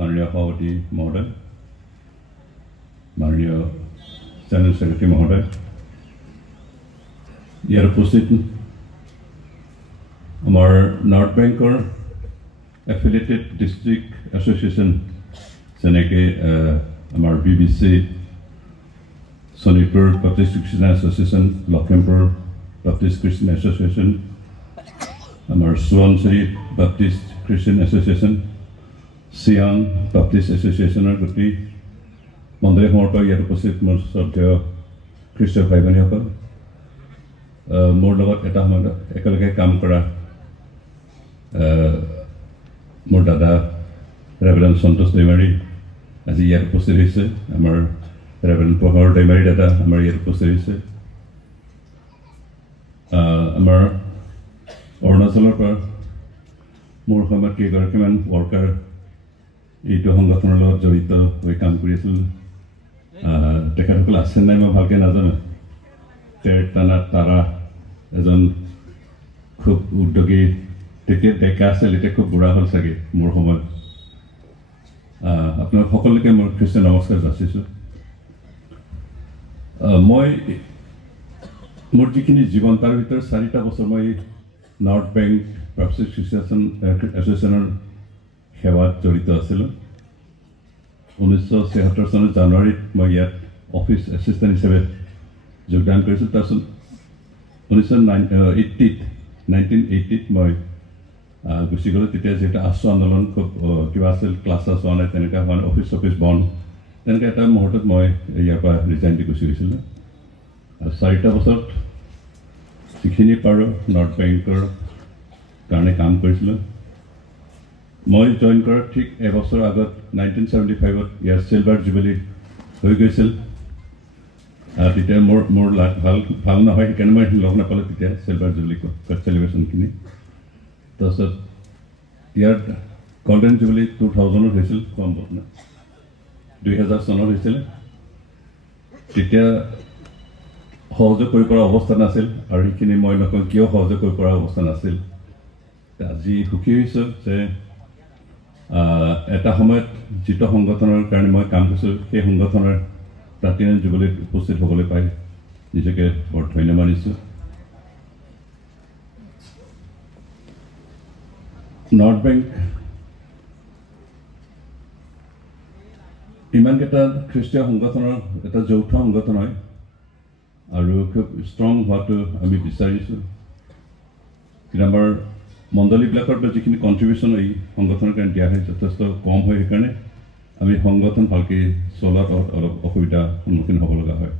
माननीय सभापति महोदय, माननीय चैनल सेक्रेटरी महोदय, ইয়াৰ উপস্থিত আমাৰ নৰ্থ বেংকৰ এফিলিয়েটেড ডিষ্ট্ৰিক্ট এছ'চিয়েশ্যন যেনেকৈ আমাৰ BBC, শোণিতপুৰ বাপ্টিষ্ট খ্ৰীষ্টান এছ'চিয়েশ্যন, লখিমপুৰ বাপ্টিষ্ট খ্ৰীষ্টান এছ'চিয়েশ্যন, আমাৰ সোৱণশিৰি বাপ্টিষ্ট খ্ৰীষ্টান এছ'চিয়েশ্যন, চিয়াং বাপ্টিষ্ট এছ'চিয়েশ্যনৰ প্ৰতি মণ্ডলী সমৰ্পক ইয়াত উপস্থিত মোৰ শ্ৰদ্ধেয় খ্ৰীষ্টীয় ভাই ভনীসকল, মোৰ লগত এটা সময়ত একেলগে কাম কৰা মোৰ দাদা ৰেভাৰেণ্ড সন্তোষ দৈমাৰী আজি ইয়াত উপস্থিত হৈছে, আমাৰ ৰেভাৰেণ্ড প্ৰহৰ দৈমাৰী দাদা আমাৰ ইয়াত উপস্থিত হৈছে, আমাৰ অৰুণাচলৰ পৰা মোৰ সময়ত কেইগৰাকীমান ৱৰ্কাৰ এইটো সংগঠনৰ লগত জড়িত হৈ কাম কৰি আছিল, তেখেতসকল আছে নাই মই ভালকৈ নাজানো। তাৰা এজন খুব উদ্যোগী, তেতিয়া ডেকা আছিল, এতিয়া খুব বুঢ়া হ'ল চাগে মোৰ সময়ত। আপোনালোক সকলোকে মোৰ খ্ৰীষ্টীয় নমস্কাৰ যাচিছোঁ। মই মোৰ যিখিনি জীৱন তাৰ ভিতৰত 4টা বছৰ মই নৰ্থ বেংক বাপ্টিষ্ট খ্ৰীষ্টান এছ'চিয়েশ্যনৰ সেৱাত জড়িত আছিলোঁ। 1976 চনৰ জানুৱাৰীত মই ইয়াত অফিচ এছিষ্টেণ্ট হিচাপে যোগদান কৰিছিলোঁ। তাৰপিছত 1980ত মই গুচি গ'লোঁ। তেতিয়া যিহেতু আশ্ৰ আন্দোলন খুব কিবা আছিল, ক্লাছ হোৱা নাই, তেনেকুৱা হোৱা নাই, অফিচ বন্ধ, তেনেকৈ এটা মুহূৰ্তত মই ইয়াৰ পৰা ৰিজাইন দি গুচি গৈছিলোঁ। আৰু 4টা বছৰত যিখিনি পাৰোঁ নৰ্থ বেংকৰ কাৰণে কাম কৰিছিলোঁ। মই জইন কৰাৰ ঠিক এবছৰ আগত 1975ত ইয়াৰ চিলভাৰ জুবিলি হৈ গৈছিল। তেতিয়া মোৰ ভাল নহয়, সেইকাৰণে মই লগ নাপালোঁ তেতিয়া চিলভাৰ জুবিলি চেলিব্ৰেশ্যনখিনি। তাৰপিছত ইয়াৰ গল্ডেন জুবিলি 2000ত হৈছিল, সম্ভৱ ন 2000 চনত হৈছিলে। তেতিয়া সহযোগ কৰিব পৰা অৱস্থা নাছিল, আৰু সেইখিনি মই নকওঁ কিয় সহযোগ কৰিব পৰা অৱস্থা নাছিল। আজি সুখী হৈছোঁ যে এটা সময়ত যিটো সংগঠনৰ কাৰণে মই কাম কৰিছোঁ, সেই সংগঠনৰ প্লাটিনাম জুবিলিত উপস্থিত হ'বলৈ পাই নিজকে বৰ ধন্য মানিছোঁ। নৰ্থ বেংক ইমানকেইটা খ্ৰীষ্টীয় সংগঠনৰ এটা যৌথ সংগঠন হয়, আৰু খুব ষ্ট্ৰং হোৱাটো আমি বিচাৰিছোঁ। কিন্তু আমাৰ মণ্ডলীবিলাকৰ পৰা যিখিনি কণ্ট্ৰিবিউশ্যন এই সংগঠনৰ কাৰণে দিয়া হয় যথেষ্ট কম হয়, সেইকাৰণে আমি সংগঠন ভালকৈ চলাত অলপ অসুবিধাৰ সন্মুখীন হ'ব লগা হয়।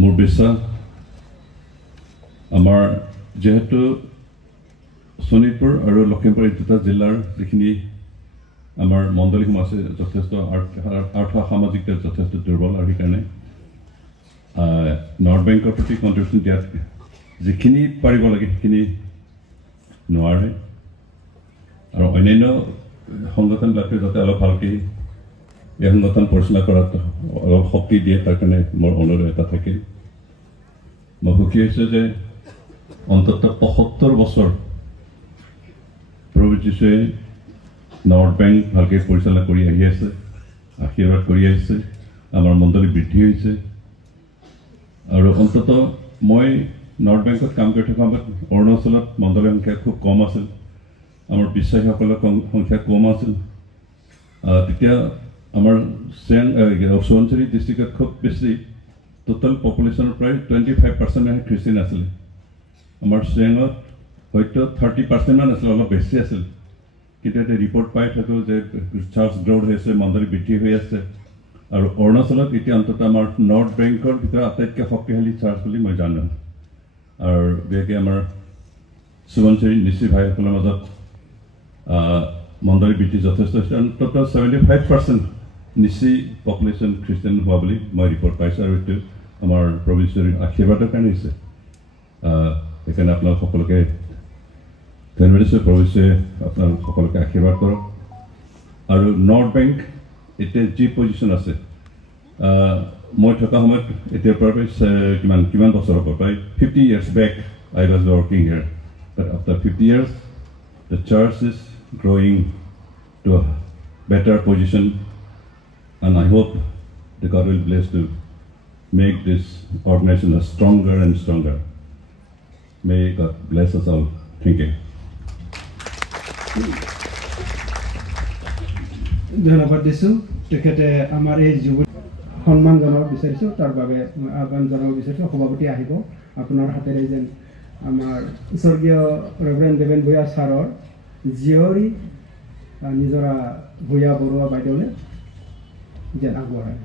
মোৰ বিশ্বাস আমাৰ যিহেতু শোণিতপুৰ আৰু লখিমপুৰ এই দুটা জিলাৰ যিখিনি আমাৰ মণ্ডলীসমূহ আছে যথেষ্ট আৰ্থ সামাজিক যথেষ্ট দুৰ্বল, আৰু সেইকাৰণে নৰ্থ বেংকৰ প্ৰতি কণ্ট্ৰিবিউশ্যন দিয়াত যিখিনি পাৰিব লাগে সেইখিনি নোৱাৰে, আৰু অন্যান্য সংগঠনবিলাকে যাতে অলপ ভালকৈ এই সংগঠন পৰিচালনা কৰাত অলপ শক্তি দিয়ে, তাৰ কাৰণে মোৰ অনুৰোধ এটা থাকে। মই সুখী হৈছোঁ যে অন্ততঃ 75 বছৰ প্ৰভু যীশুৱে নৰ্থ বেংক ভালকৈ পৰিচালনা কৰি আহি আছে, আশীৰ্বাদ কৰি আহিছে, আমাৰ মণ্ডলী বৃদ্ধি হৈছে। আৰু অন্ততঃ মই নৰ্থ বেংকত কাম কৰি থকা সময়ত অৰুণাচলত মণ্ডলীৰ সংখ্যা খুব কম আছিল, আমাৰ বিশ্বাসীসকলৰ সংখ্যা কম আছিল। তেতিয়া আমাৰ সোৱণশিৰি ডিষ্ট্ৰিক্টত খুব বেছি টোটেল পপুলেশ্যনৰ প্ৰায় 25% খ্ৰীষ্টিয়ান আছিলে। আমাৰ চিয়াঙত হয়তো 30% আছিল, অলপ বেছি আছিল। কিন্তু এতিয়া ৰিপৰ্ট পাই থাকোঁ যে চাৰ্চ গ্ৰ'থ হৈ আছে, মণ্ডলী বৃদ্ধি হৈ আছে। আৰু অৰুণাচলত এতিয়া অন্ততঃ আমাৰ নৰ্থ বেংকৰ ভিতৰত আটাইতকৈ শক্তিশালী চাৰ্চ বুলি মই জানো। আৰু বিশেষকৈ আমাৰ সোৱণশিৰি নিশ্চয় ভাইসকলৰ মাজত মণ্ডলী বৃদ্ধি যথেষ্ট হৈছে। অন্ততঃ 75% নিশ্চয় পপুলেশ্যন খ্ৰীষ্টিয়ান হোৱা বুলি মই ৰিপৰ্ট পাইছোঁ, আৰু এইটো আমাৰ প্ৰভু যীশুৰ আশীৰ্বাদৰ কাৰণে হৈছে। সেইকাৰণে আপোনালোক সকলোকে ধন্যবাদ দিছোঁ। প্ৰভু যীশুৱে আপোনালোক সকলোকে আশীৰ্বাদ কৰক। আৰু নৰ্থ বেংক এতিয়া যি পজিশ্যন আছে, মই থকা সময়ত এতিয়াৰ পৰা কিমান বছৰ হ'ব, প্ৰায় 50 years back I was working here, but after 50 years the church is growing to better position, and I hope the God will bless to make this organization a stronger and stronger. May God bless us all. Thank you. ধন্যবাদ দিছোঁ তেখেতে আমাৰ এই যুৱ সন্মান জনাব বিচাৰিছোঁ তাৰ বাবে আহ্বান জনাব বিচাৰিছোঁ সভাপতি আহিব আপোনাৰ হাতেৰে যেন আমাৰ স্বৰ্গীয় ৰেভাৰেণ্ড দেৱেন ভূঞা ছাৰৰ জীয়ৰী নিজৰা ভূঞা বৰুৱা বাইদেউলে যেন আগবঢ়ায়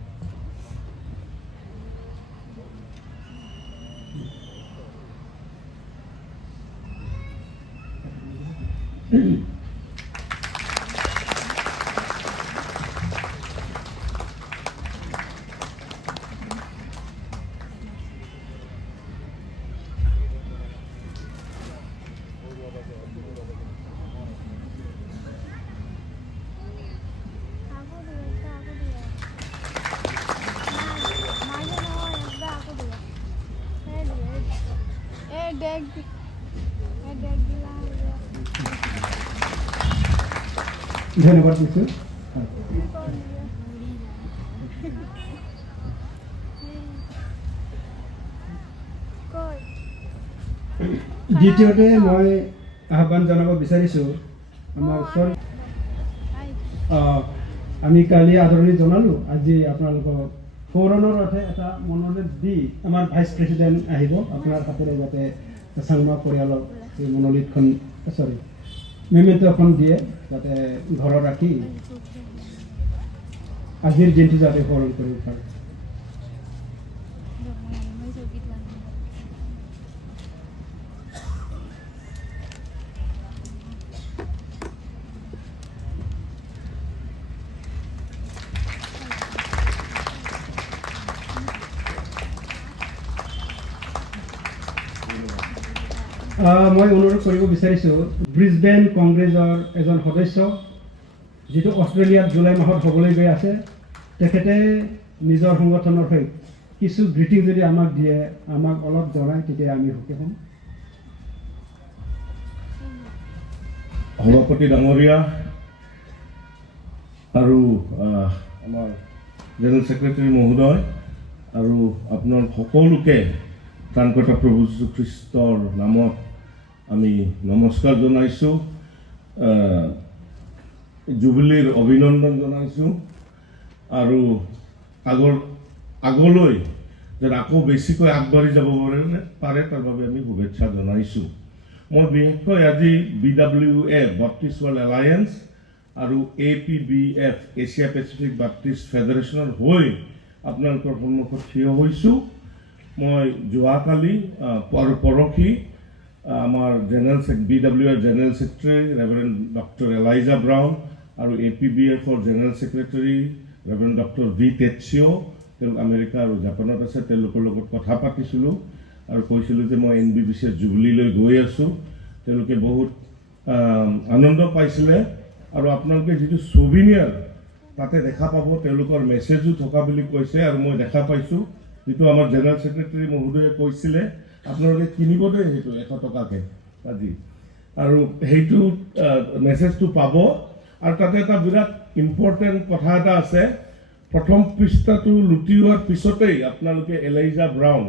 ধন্যবাদ দিছোঁ দ্বিতীয়তে মই আহ্বান জনাব বিচাৰিছোঁ আমাৰ আমি কালি আদৰণি জনালোঁ আজি আপোনালোকক ফোৰণৰ অৰ্থে এটা মনোনীত দি আমাৰ ভাইচ প্ৰেচিডেণ্ট আহিব আপোনাৰ হাতেৰে যাতে চাংমা পৰিয়ালক এই মনোনীতখন মেমেণ্ট এখন দিয়ে যাতে ঘৰত ৰাখি আজিৰ দিনটো যাতে পালন কৰিব পাৰে মই অনুৰোধ কৰিব বিচাৰিছোঁ ব্ৰিজবেন কংগ্ৰেছৰ এজন সদস্য যিটো অষ্ট্ৰেলিয়াত জুলাই মাহত হ'বলৈ গৈ আছে তেখেতে নিজৰ সংগঠনৰ হৈ কিছু গ্ৰিটিং যদি আমাক দিয়ে আমাক অলপ জনায় তেতিয়া আমি সুখী হ'ম সভাপতি ডাঙৰীয়া আৰু আমাৰ জেনেৰেল ছেক্ৰেটাৰী মহোদয় আৰু আপোনাৰ সকলোকে ত্ৰাণকৰ্তা প্ৰভু যীশুখ্ৰীষ্টৰ নামত আমি নমস্কাৰ জনাইছোঁ জুবিলীৰ অভিনন্দন জনাইছোঁ আৰু আগলৈ যেন আকৌ বেছিকৈ আগবাঢ়ি যাব পাৰে তাৰ বাবে আমি শুভেচ্ছা জনাইছোঁ মই বিশেষকৈ আজি BWA বাপ্টিষ্ট ৱৰ্ল্ড এলায়েন্স আৰু APBF এছিয়া পেচিফিক বাপ্টিষ্ট ফেডাৰেশ্যনৰ হৈ আপোনালোকৰ সন্মুখত থিয় হৈছোঁ মই যোৱাকালি আৰু পৰহি আমাৰ BWA general secretary reverend doctor Elijah Brown আৰু APBFৰ general secretary reverend doctor V টেটচিঅ তেওঁ আমেৰিকা আৰু জাপানত আছে তেওঁলোকৰ লগত কথা পাতিছিলোঁ আৰু কৈছিলোঁ যে মই NBBC জুবিলীলৈ গৈ আছোঁ তেওঁলোকে বহুত আনন্দ পাইছিলে আৰু আপোনালোকে যিটো ছুভিনিয়াৰ তাতে দেখা পাব তেওঁলোকৰ মেছেজো থকা বুলি কৈছে আৰু মই দেখা পাইছোঁ যিটো আমাৰ জেনেৰেল ছেক্ৰেটাৰী মহোদয়ে কৈছিলে আপোনালোকে কিনিব দেই সেইটো 100 টকাকৈ আজি আৰু সেইটো মেছেজটো পাব আৰু তাতে এটা বিৰাট ইম্পৰ্টেণ্ট কথা এটা আছে প্ৰথম পৃষ্ঠাটো লুটি হোৱাৰ পিছতেই আপোনালোকে এলাইজা ব্ৰাউন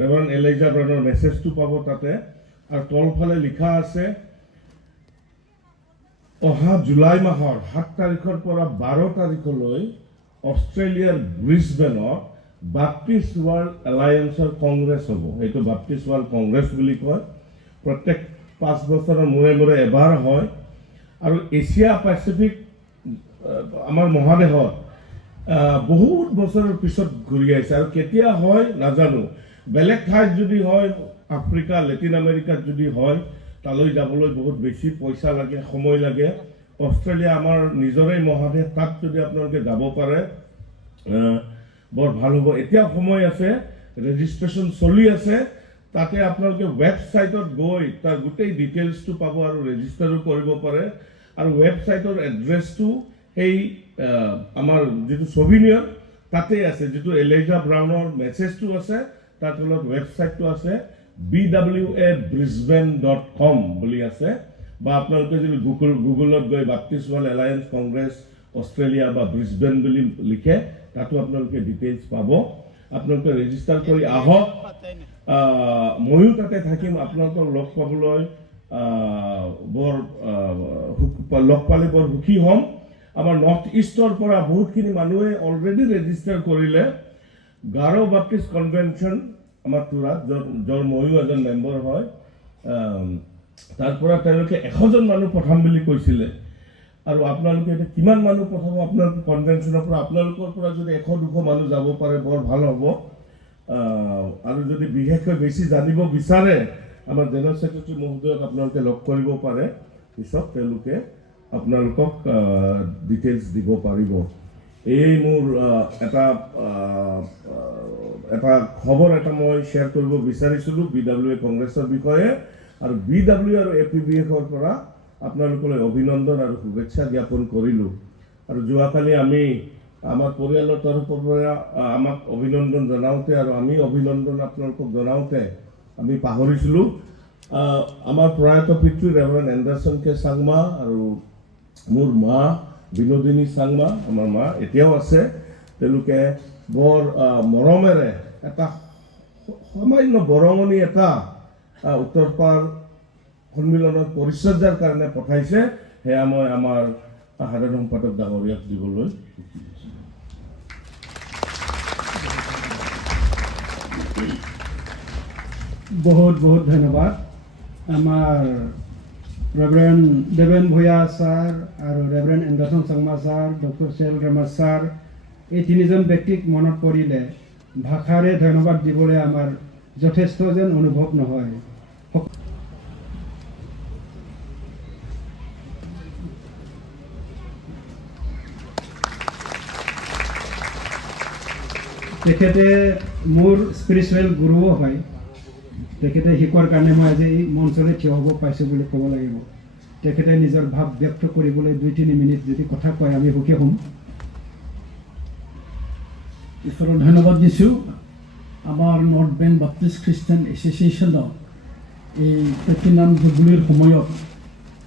ৰেভাৰেণ্ড এলাইজা ব্ৰাউনৰ মেছেজটো পাব তাতে আৰু তলফালে লিখা আছে অহা জুলাই মাহৰ 7 তাৰিখৰ পৰা 12 তাৰিখলৈ অষ্ট্ৰেলিয়াৰ ব্ৰিজবেনত বাপ্টিষ্ট ৱৰ্ল্ড এলায়েন্সৰ কংগ্ৰেছ হ'ব এইটো বাপ্টিষ্ট ৱৰ্ল্ড কংগ্ৰেছ বুলি কয় প্ৰত্যেক 5 বছৰৰ মূৰে মূৰে এবাৰ হয় আৰু এছিয়া পেচিফিক আমাৰ মহাদেশত বহুত বছৰৰ পিছত ঘূৰি আহিছে আৰু কেতিয়া হয় নাজানো বেলেগ ঠাইত যদি হয় আফ্ৰিকা লেটিন আমেৰিকাত যদি হয় তালৈ যাবলৈ বহুত বেছি পইচা লাগে সময় লাগে অষ্ট্ৰেলিয়া আমাৰ নিজৰে মহাদেশ তাত যদি আপোনালোকে যাব পাৰে বৰ ভাল হ'ব এতিয়া সময় আছে ৰেজিষ্ট্ৰেশ্যন চলি আছে তাতে আপোনালোকে ৱেবছাইটত গৈ তাৰ গোটেই ডিটেইলছটো পাব আৰু ৰেজিষ্টাৰো কৰিব পাৰে আৰু ৱেবছাইটৰ এড্ৰেছটো সেই আমাৰ যিটো ছুভিনিয়াৰ তাতে আছে যিটো এলাইজা ব্ৰাউনৰ মেছেজটো আছে তাৰ তলত ৱেবছাইটটো আছে bwabrisbane.com বুলি আছে বা আপোনালোকে যদি গুগলত গৈ বাপ্টিষ্ট ৱৰ্ল্ড এলায়েন্স কংগ্ৰেছ অষ্ট্ৰেলিয়া বা ব্ৰিছবেন বুলি লিখে, তাতো আপোনালোকে ডিটেইলছ পাব। আপোনালোকে ৰেজিষ্টাৰ কৰি আহক, ময়ো তাতে থাকিম। আপোনালোকক লগ পাবলৈ লগ পালে বৰ সুখী হ'ম। আমাৰ নৰ্থ ইষ্টৰ পৰা বহুতখিনি মানুহে অলৰেডি ৰেজিষ্টাৰ কৰিলে। গাৰো বাপ্টিষ্ট কনভেনশ্যন আমাৰ তুৰাত, য'ৰ ময়ো এজন মেম্বাৰ হয়, তাৰ পৰা তেওঁলোকে 100জন মানুহ পঠাম বুলি কৈছিলে। আৰু আপোনালোকে এতিয়া কিমান মানুহ পঠাব আপোনালোকে কনভেনশ্যনৰ পৰা? আপোনালোকৰ পৰা যদি 100-200 মানুহ যাব পাৰে বৰ ভাল হ'ব। আৰু যদি বিশেষকৈ বেছি জানিব বিচাৰে, আমাৰ জেনেৰেল ছেক্ৰেটাৰী মহোদয়ক আপোনালোকে লগ কৰিব পাৰে, পিছত তেওঁলোকে আপোনালোকক ডিটেইলছ দিব পাৰিব। এই মোৰ এটা খবৰ মই শ্বেয়াৰ কৰিব বিচাৰিছিলোঁ BWA কংগ্ৰেছৰ বিষয়ে। আৰু BWA আৰু APBF-ৰ পৰা আপোনালোকলৈ অভিনন্দন আৰু শুভেচ্ছা জ্ঞাপন কৰিলোঁ। আৰু যোৱাকালি আমি আমাৰ পৰিয়ালৰ তৰফৰ পৰা আমাক অভিনন্দন জনাওঁতে আৰু আমি অভিনন্দন আপোনালোকক জনাওঁতে আমি পাহৰিছিলোঁ আমাৰ প্ৰয়াত পিতৃ ৰেভাৰেণ্ড এণ্ডাৰছন কে চাংমা আৰু মোৰ মা বিনোদিনী চাংমা, আমাৰ মা এতিয়াও আছে। তেওঁলোকে বৰ মৰমেৰে এটা সামান্য বৰঙণি এটা উত্তৰপাৰ সন্মিলনত পৰিচৰ্যাৰ কাৰণে পঠাইছে। সেয়া মই আমাৰ সাধাৰণ সম্পাদক ডাঙৰীয়াক দিবলৈ বহুত বহুত ধন্যবাদ। আমাৰ ৰেভাৰেণ্ড দেবেন ভূঞা ছাৰ আৰু reverend Anderson Changma sir, doctor Sel Rama sir, এই তিনিজন ব্যক্তিক মনত পৰিলে ভাষাৰে ধন্যবাদ দিবলৈ আমাৰ যথেষ্ট যেন অনুভৱ নহয়। তেখেতে মোৰ স্পিৰিচুৱেল গুৰুও হয়। তেখেতে শিকোৱাৰ কাৰণে মই আজি এই মঞ্চলৈ থিয় হ'ব পাইছোঁ বুলি ক'ব লাগিব। তেখেতে নিজৰ ভাৱ ব্যক্ত কৰিবলৈ 2-3 মিনিট যদি কথা কয় আমি সুখী হ'ম। ঈশ্বৰক ধন্যবাদ দিছোঁ। আমাৰ নৰ্থ বেংক বাপ্টিষ্ট খ্ৰীষ্টান এছ'চিয়েশ্যনৰ এই প্লেটিনাম জুবলিৰ সময়ত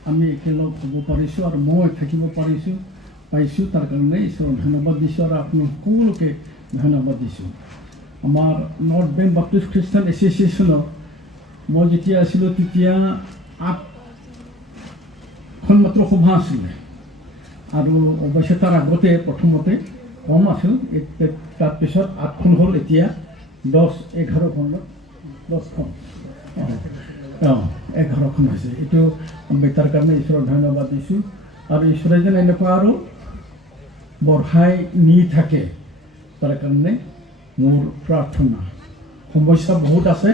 আমি একেলগ হ'ব পাৰিছোঁ আৰু মই থাকিব পাইছোঁ। তাৰ কাৰণে ঈশ্বৰক ধন্যবাদ দিছোঁ আৰু আপোনাক সকলোকে ধন্যবাদ দিছোঁ। আমাৰ নৰ্থ বেংক বাপ্টিষ্ট খ্ৰীষ্টান এছ'চিয়েশ্যনৰ মই যেতিয়া আছিলোঁ তেতিয়া 8খন মাত্ৰ সভা আছিলে আৰু অৱশ্যে তাৰ আগতে প্ৰথমতে কম আছিল। তাৰপিছত 8খন হ'ল, এতিয়া 10-11খন 10খন 11খন হৈছে। এইটো তাৰ কাৰণে ঈশ্বৰক ধন্যবাদ দিছোঁ। আৰু ঈশ্বৰে যেন এনেকুৱা আৰু বঢ়াই নি থাকে তাৰ কাৰণে মোৰ প্ৰাৰ্থনা। সমস্যা বহুত আছে,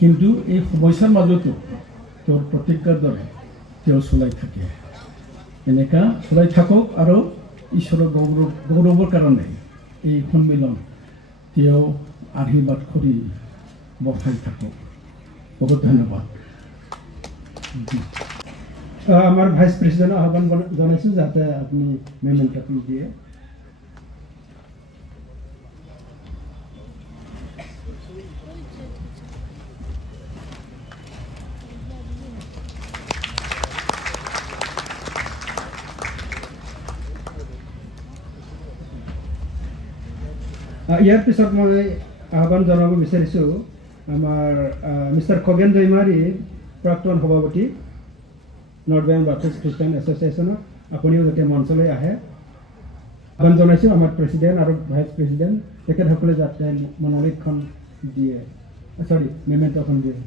কিন্তু এই সমস্যাৰ মাজতো তেওঁৰ প্ৰতিজ্ঞাৰ দৰে তেওঁ চলাই থাকে। এনেকুৱা চলাই থাকক আৰু ঈশ্বৰৰ গৌৰৱৰ কাৰণে এই সন্মিলন তেওঁ আশীৰ্বাদ কৰি বঢ়াই থাকক। বহুত ধন্যবাদ। আমাৰ ভাইচ প্ৰেচিডেণ্টক আহ্বান জনাইছোঁ যাতে আপুনি মেমেণ্টটো দিয়ে। ইয়াৰ পিছত মই আহ্বান জনাব বিচাৰিছোঁ আমাৰ মিষ্টাৰ খগেন দৈমাৰী, প্ৰাক্তন সভাপতি নৰ্থ বেংক বাপ্টিষ্ট খ্ৰীষ্টান এছ'চিয়েশ্যনৰ। আপুনিও যাতে মঞ্চলৈ আহে আহ্বান জনাইছোঁ। আমাৰ প্ৰেচিডেণ্ট আৰু ভাইচ প্ৰেচিডেণ্ট তেখেতসকলে যাতে মনোনীতখন দিয়ে, মেমেণ্টখন দিয়ে।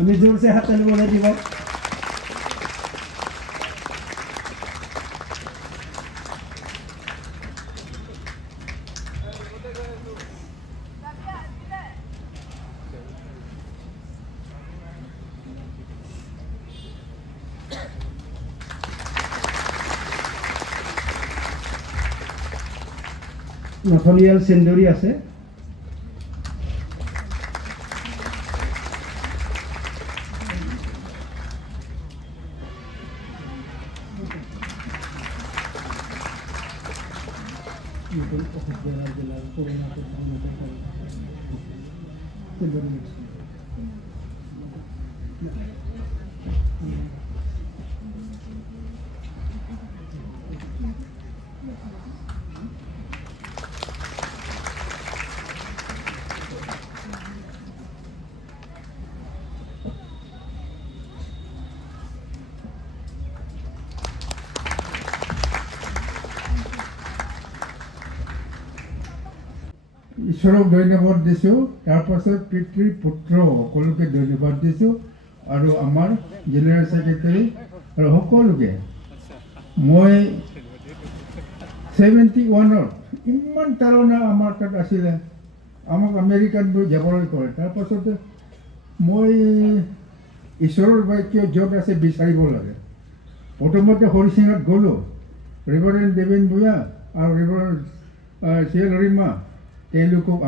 আমি জোৰছে হাত তালিবলৈ দিব। নথনিয়াল সেন্দুৰী আছে। নতুন অফিস বেড়াৰ জেলাৰ কৰোনাতে ঈশ্বৰক ধন্যবাদ দিছোঁ। তাৰপাছত পিতৃ পুত্ৰ সকলোকে ধন্যবাদ দিছোঁ আৰু আমাৰ জেনেৰেল ছেক্ৰেটাৰী আৰু সকলোকে। মই 71ত ইমান তাৰণা আমাৰ তাত আছিলে, আমাক আমেৰিকানবোৰ যাবলৈ কৰে। তাৰপাছতে মই ঈশ্বৰৰ বাক্য য'ত আছে বিচাৰিব লাগে। প্ৰথমতে হৰিচিঙত গ'লোঁ, ৰেভাৰেণ্ড দেৱেন ভূঞা আৰু ৰেভাৰেণ্ড চিএল ৰিমা তেওঁলোকক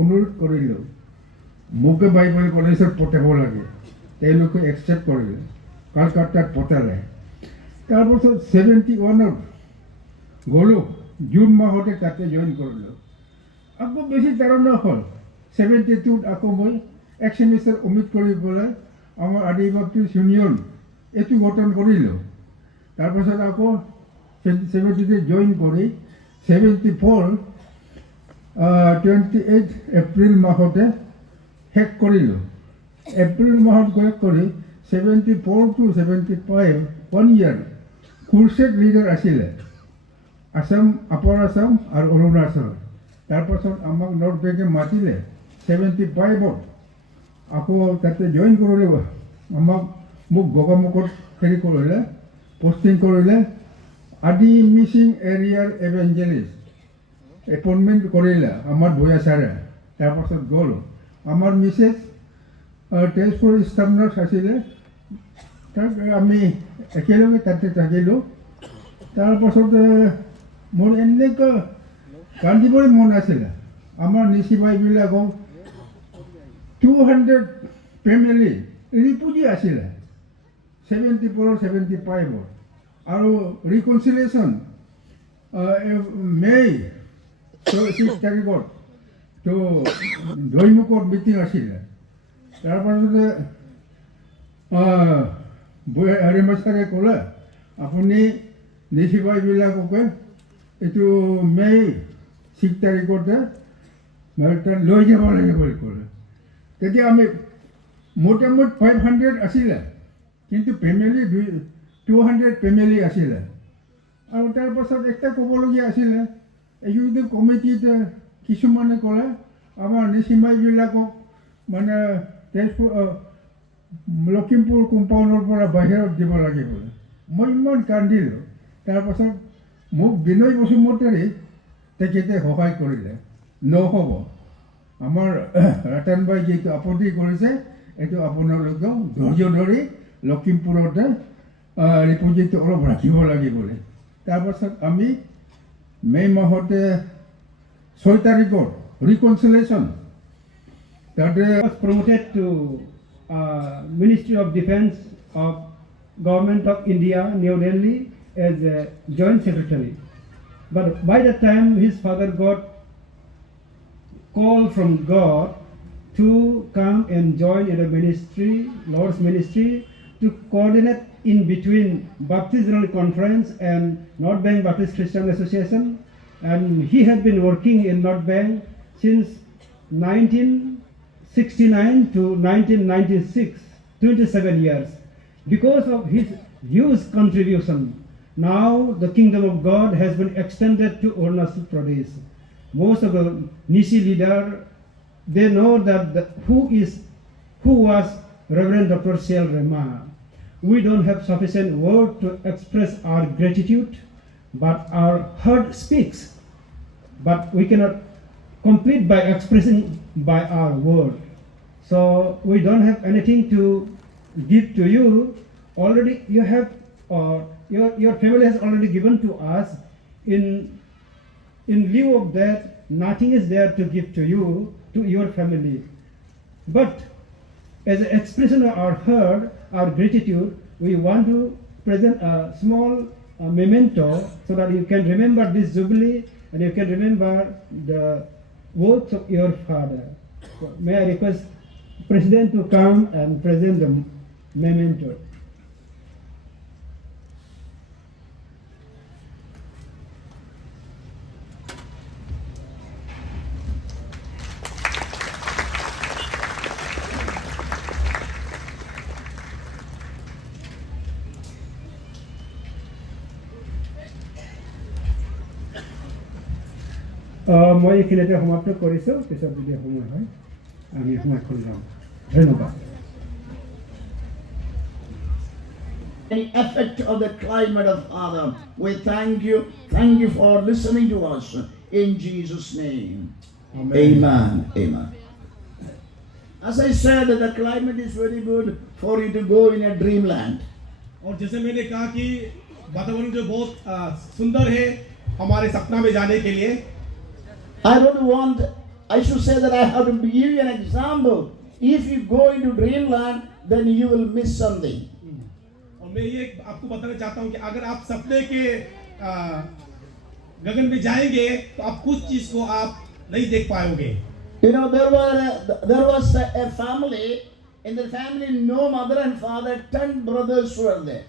অনুৰোধ কৰিলোঁ মোকে বাইবেল কলেজত পঠাব লাগে। তেওঁলোকে একচেপ্ট কৰিলে, কলকাতাত পঠালে। তাৰপাছত 71ত গ'লোঁ, জুন মাহতে তাতে জইন কৰিলোঁ। আকৌ বেছি তাৰণা হ'ল, 72ত আকৌ মই এক ছেমিষ্টাৰ অমিট কৰি পেলাই আমাৰ আদিবাসী ইউনিয়ন এইটো গঠন কৰিলোঁ। তাৰপাছত আকৌ 70তে জইন কৰি 74 28 এপ্ৰিল মাহতে শেষ কৰিলোঁ। এপ্ৰিল মাহত শেষ কৰি 74 to 75 1 year কুৰ্চেট লিডাৰ আছিলে আসাম, আপাৰ আসাম আৰু অৰুণাচলত। তাৰপাছত আমাক নৰ্থ বেংকে মাতিলে 75ত আকৌ তাতে জইন কৰিলে। মোক গগামুখত হেৰি কৰিলে, পষ্টিং কৰিলে আদি মিচিং এৰিয়াৰ এভেঞ্জেলিষ্ট এপইণ্টমেণ্ট কৰিলে আমাৰ ভূঞা ছাৰে। তাৰপাছত গ'লোঁ। আমাৰ মিছেছ তেজপুৰ ষ্টাফ নাৰ্ছ আছিলে, তাক আমি একেলগে তাতে থাকিলোঁ। তাৰপাছতে মোৰ এনেকুৱা কান্দিবই মন আছিলে। আমাৰ নিচি বাইবিলাকক 200 ফেমিলি ৰিফিউজি আছিলে 74 75ত আৰু ৰিকনচিলিয়েশ্যন মে 6 তাৰিখত তো দৈমুখত মিটিং আছিলে। তাৰপাছতে ৰেমাচাৰে ক'লে আপুনি নিচি বাইবিলাককে এইটো মে 6 তাৰিখতে তাত লৈ যাব লাগে বুলি ক'লে। তেতিয়া আমি মোটামুটি 500 আছিলে, কিন্তু ফেমিলি 200 ফেমিলি আছিলে। আৰু তাৰপাছত একটা ক'বলগীয়া আছিলে, এইটো কমিটিতে কিছুমানে ক'লে আমাৰ নিচিমাইবিলাকক মানে তেজপুৰ লখিমপুৰ কম্পাউণ্ডৰ পৰা বাহিৰত দিব লাগে বোলে। মই ইমান কান্দিলোঁ। তাৰপাছত মোক বিনয় বসুমতাৰী তেখেতে সহায় কৰিলে, নহ'ব আমাৰ ৰতনবাই যিটো আপত্তি কৰিছে এইটো আপোনালোকেও ধৈৰ্য ধৰি লখিমপুৰতে ৰিপজিটো অলপ ৰাখিব লাগে বুলি। তাৰপাছত আমি মে মাহতে 6 তাৰিখত ৰিকনচিলিয়েশ্যন তাতে was promoted to Ministry of Defense of Government of India, New Delhi, as a Joint Secretary. But by the time his father got call from God to come and join in the ministry, Lord's ministry, to coordinate in between Baptist General Conference and North Bank Baptist Christian Association. And he had been working in North Bank since 1969 to 1996, 27 years. Because of his huge contribution, now the kingdom of God has been extended to Arunachal Pradesh. Most of the Nisi leader, they know that who was Reverend Dr. C.L. Rema. We don't have sufficient word to express our gratitude, but our heart speaks. But we cannot complete by expressing by our word. So we don't have anything to give to you. Already you have, your family has already given to us. In lieu of that, nothing is there to give to you, to your family. But as an expression of our heart, our gratitude, we want to present a small memento so that you can remember this jubilee and you can remember the words of your father. So may I request President to come and present the memento. মই এইখিনিতে সমাপ্ত কৰিছোঁ, পিছত যদি সময় হয় আমি সময়খন ল'ম। ধন্যবাদ। The effect of the climate of Father, we thank you for listening to us in Jesus' name. Amen. Amen. As I said, the climate is very good for you to go in a dreamland. और जैसे मैंने कहा कि वातावरण जो बहुत सुंदर है हमारे सपना में जाने के लिए। I should say that I have to give you an example. If you go into dreamland, then you will miss something. और मैं ये आपको बताना चाहता हूँ कि अगर आप सपने के गगन में जाएंगे तो आप कुछ चीज को आप नहीं देख पाओगे। You know, there was a family. In the family, no mother and father, 10 brothers were there.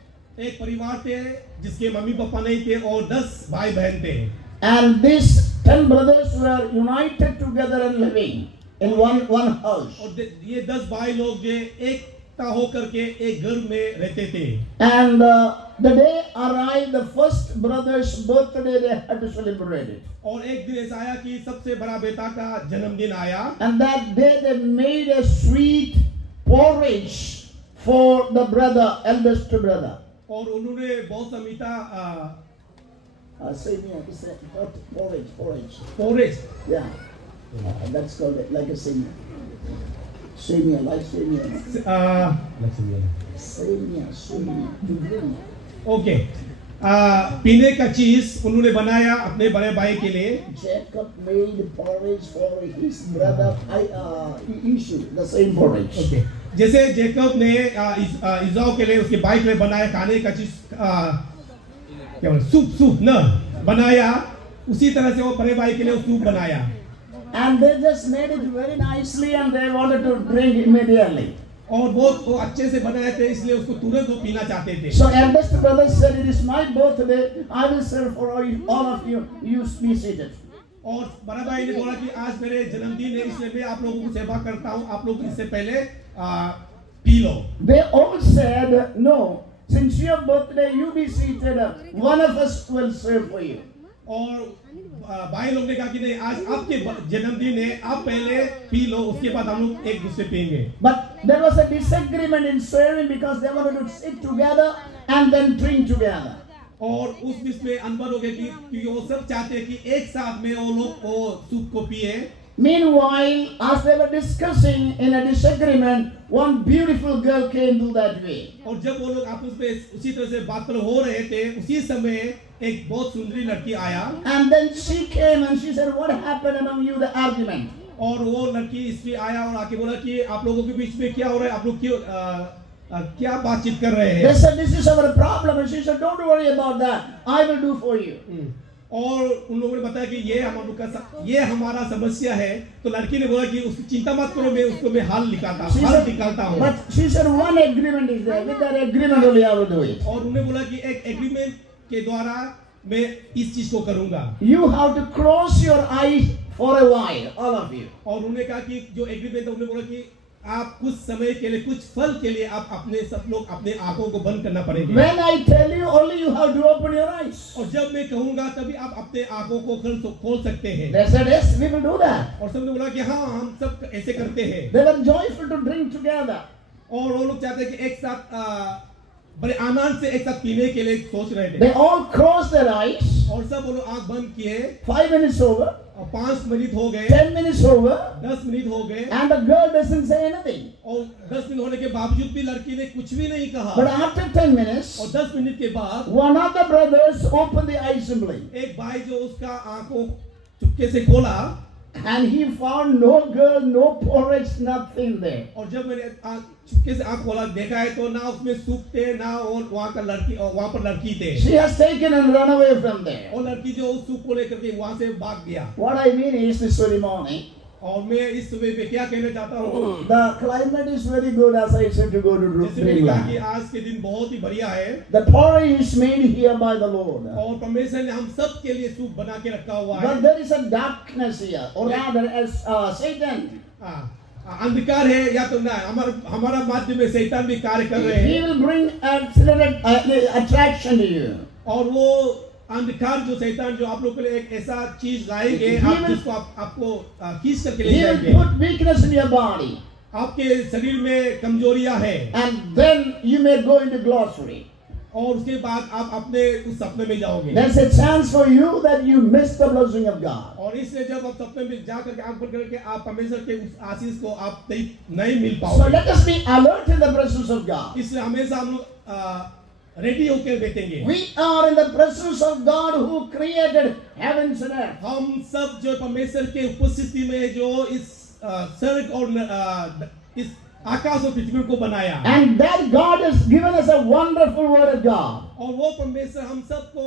एक परिवार थे जिसके मम्मी पापा नहीं थे और 10 भाई बहन थे। And these 10 brothers were united together and living in one house. और ये 10 भाई लोग जो एकता होकर के एक घर में रहते थे। And the day arrived, the first brother's birthday, they had to celebrate it. और एक दिन ऐसा आया कि सबसे बड़ा बेटा का जन्मदिन आया। And that day they made a sweet porridge for the brother, eldest brother. और उन्होंने बहुत सा मीठा Porridge. Porridge Yeah. That's called it, like a semiya. Semiya, like semiya. Semiya. To drink. Okay पीने का चीज उन्होंने बनाया अपने बड़े भाई के लिए। Jacob made porridge for his brother Esau, the same porridge. Okay जैसे जेकब ने इज़ाऊ के लिए उसके भाई के लिए बनाया खाने का चीज क्या बोले सूप न बनाया, उसी तरह से वो बड़े भाई के लिए सूप बनाया। And they just made it very nicely and they wanted to drink immediately. और बहुत वो अच्छे से बनाए थे इसलिए उसको तुरंत वो पीना चाहते थे। So eldest brother said, "It is my birthday. I will serve for all of you. You be seated." और बड़ा भाई ने बोला कि आज मेरे जन्मदिन है इसलिए मैं आप लोगों को सेवा करता हूँ, आप लोग इससे पहले P low. They all said, "No. Since your birthday, you be seated. One of us will serve for you." और भाई लोग ने कहा कि नहीं आज आपके जन्मदिन है, आप पहले पी लो, उसके बाद हम लोग एक दूसरे पिएंगे। But there was a disagreement in serving because they wanted to sit together and then drink together. और उस बीच में अनबन हो गया कि वो सब चाहते हैं कि एक साथ में वो लोग वो सूप को पिए। Meanwhile, as they were discussing in a disagreement, one beautiful girl came to that way. और जब वो लोग आपस में उसी तरह से बात हो रहे थे, उसी समय एक बहुत सुंदरी लड़की आया। And then she came and she said, "What happened among you, the argument?" और वो लड़की इसमें आया और आके बोला कि आप लोगों के बीच में क्या हो रहा है, आप लोग क्यों क्या बातचीत कर रहे They हैं। said, "This is our problem." And she said, "Don't worry about that. I will do for you." और उन लोगों ने बताया कि ये हमारा समस्या है, तो लड़की ने बोला कि उसकी चिंता मत करो, मैं हल निकालता हूँ। But she said, "One agreement is there. With that agreement only I will do it." और उन्हें बोला कि एक एग्रीमेंट के द्वारा मैं इस चीज को करूंगा। You have to close your eyes for a while, all of you. और उन्हें कहा कि जो एग्रीमेंट है, उन्हें बोला कि आप कुछ समय के लिए, कुछ फल के लिए आप अपने सब लोग अपने आंखों को बंद करना पड़ेगा। When I tell you, only you have to open your eyes. और जब मैं कहूंगा तभी आप अपने आंखों को खोल सकते हैं। They said, "Yes, we will do that." और सबने बोला कि हाँ हम सब ऐसे करते हैं। They were joyful to drink together. और वो लोग चाहते हैं कि एक साथ बड़े आनंद से एक साथ पीने के लिए सोच रहे थे। They all closed their eyes. और सब वो लोग आंख बंद किए। 5 minutes over. और 5 मिनट हो गए, 10 minutes over. 10 मिनट हो गए, And the girl doesn't say anything. और 10 मिनट होने के बावजूद भी लड़की ने कुछ भी नहीं कहा। But after 10 minutes, और 10 मिनट के बाद one of the brothers opened the eyes simply. एक भाई जो उसका आंखों चुपके से खोला, And he found no girl, no porridge, nothing there. और जब मैंने चुपके से आंख खोला देखा है तो ना उसमें सूप थे ना और वहाँ पर लड़की थे She has taken and run away from there. और लड़की जो उस सूप को लेकर के वहाँ से भाग गया What I mean is this very morning, और मैं इस सुबह पे क्या कहना चाहता हूँ the climate is very good, as I said, to go to जैसे मैंने कहा कि Greenland. आज के दिन बहुत ही बढ़िया है The porridge is made here by the Lord. और परमेश्वर ने हम सब के लिए सूप बना के रखा हुआ है But there is a darkness here, or rather, as Satan. अंधकार है या तो ना हमारा माध्यम में शैतान भी कार्य कर रहे He हैं will bring attraction to you. और वो अंधकार जो शैतान जो आप लोग के लिए एक ऐसा चीज लाएंगे आप जिसको आपको खींच करके ले He will जाएंगे put weakness in your body, आपके शरीर में कमजोरियां हैं and then you may go into glossary. और उसके बाद आप अपने उस सपने में जाओगे There's a chance for you that you miss the blessing of God. और इसलिए जब आप सपने में जा करके आंख बंद करके आप परमेश्वर के उस आशीष को आप नहीं मिल So पाओगे let us be alert in the presence of God. इसलिए हमेशा हम लोग रेडी होकर बैठेंगे We are in the presence of God who created heavens and earth. हम सब जो परमेश्वर के उपस्थिति में जो इस स्वर्ग और इस आकाश और पृथ्वी को बनाया And that God has given us a wonderful word of God. और वो परमेश्वर हम सबको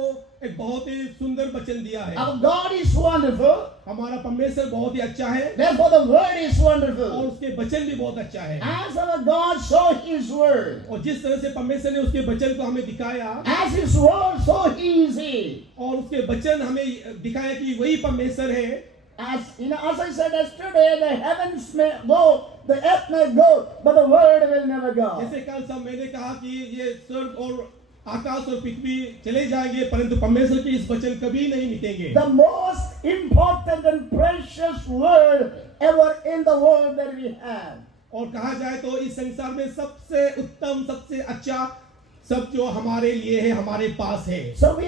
एक बहुत ही सुंदर वचन दिया है Our God is wonderful. हमारा परमेश्वर बहुत ही अच्छा है Therefore the word is और wonderful. उसके वचन भी बहुत अच्छा है As our God saw his word, और जिस तरह से परमेश्वर ने उसके वचन को हमें दिखाया as his word, so he is he. और उसके वचन हमें दिखाया कि वही परमेश्वर है As you know, as I said yesterday, the heavens may go, the earth may go, but the word will never go. जैसे कल सब मैंने कहा कि ये स्वर्ग और आकाश और पृथ्वी चले जाएंगे परंतु परमेश्वर के इस वचन कभी नहीं मिटेंगे The most important and precious word ever in the world that we have. और कहा जाए तो इस संसार में सबसे उत्तम सबसे अच्छा सब जो हमारे लिए है हमारे पास है So we